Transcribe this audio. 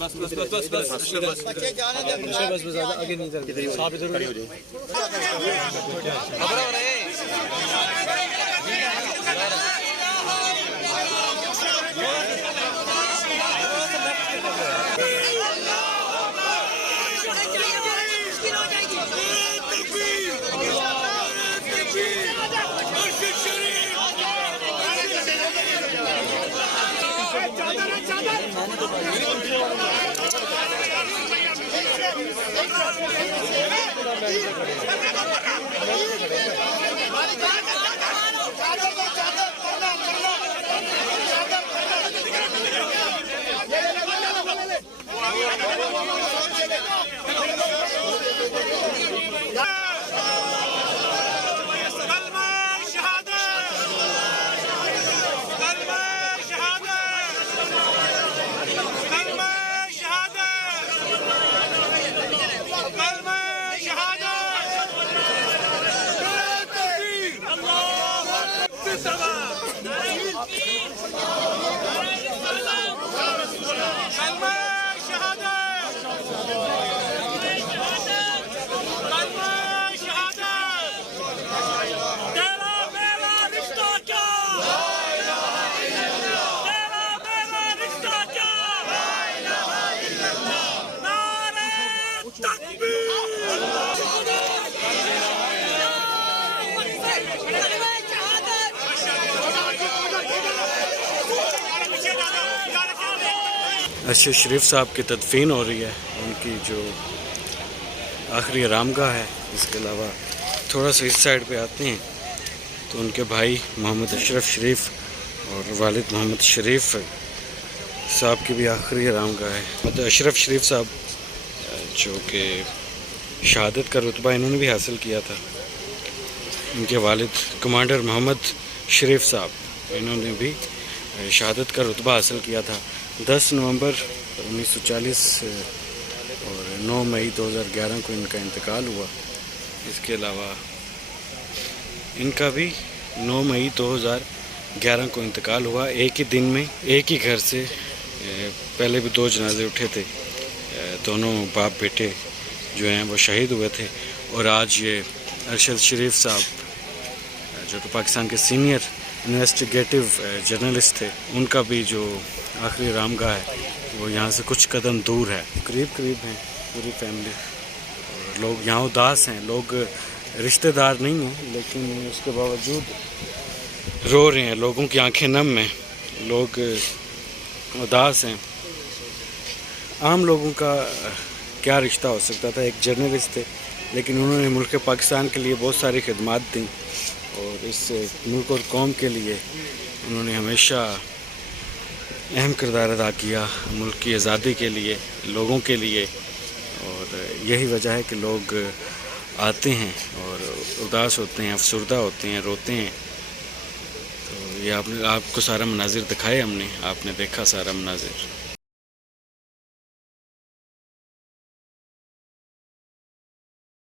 बस बस बस बस बस बच्चे जाने दे बस बस आगे नहीं चल साहब इधर खड़े हो जाए खबर हो रहे अरशद शरीफ साहब की तदफीन हो रही है, उनकी जो आखिरी आरामगाह है। इसके अलावा थोड़ा सा इस साइड पे आते हैं तो उनके भाई मोहम्मद अशरफ शरीफ और वालिद मोहम्मद शरीफ साहब की भी आखिरी आरामगाह है। मतलब अशरफ शरीफ साहब जो कि शहादत का रुतबा इन्होंने भी हासिल किया था। इनके वालिद कमांडर मोहम्मद शरीफ साहब, इन्होंने भी शहादत का रुतबा हासिल किया था। 10 नवंबर 1940 और 9 मई 2011 को इनका इंतकाल हुआ। इसके अलावा इनका भी 9 मई 2011 को इंतकाल हुआ। एक ही दिन में एक ही घर से पहले भी 2 जनाजे उठे थे। दोनों बाप बेटे जो हैं वो शहीद हुए थे। और आज ये अरशद शरीफ साहब जो कि पाकिस्तान के सीनियर इन्वेस्टिगेटिव जर्नलिस्ट थे, उनका भी जो आखिरी आरामगाह है वो यहाँ से कुछ कदम दूर है। करीब करीब हैं पूरी फैमिली और लोग यहाँ उदास हैं। लोग रिश्तेदार नहीं हैं लेकिन उसके बावजूद रो रहे हैं। लोगों की आंखें नम हैं, लोग उदास हैं। आम लोगों का क्या रिश्ता हो सकता था। एक जर्नलिस्ट थे, लेकिन उन्होंने मुल्क पाकिस्तान के लिए बहुत सारी खिदमत दी और इस मुल्क और कौम के लिए उन्होंने हमेशा अहम किरदार अदा किया, मुल्क की आज़ादी के लिए, लोगों के लिए। और यही वजह है कि लोग आते हैं और उदास होते हैं, अफसरदा होते हैं, रोते हैं। तो ये आपको सारा मनाजिर दिखाए हमने, आपने देखा सारा मनाजिर।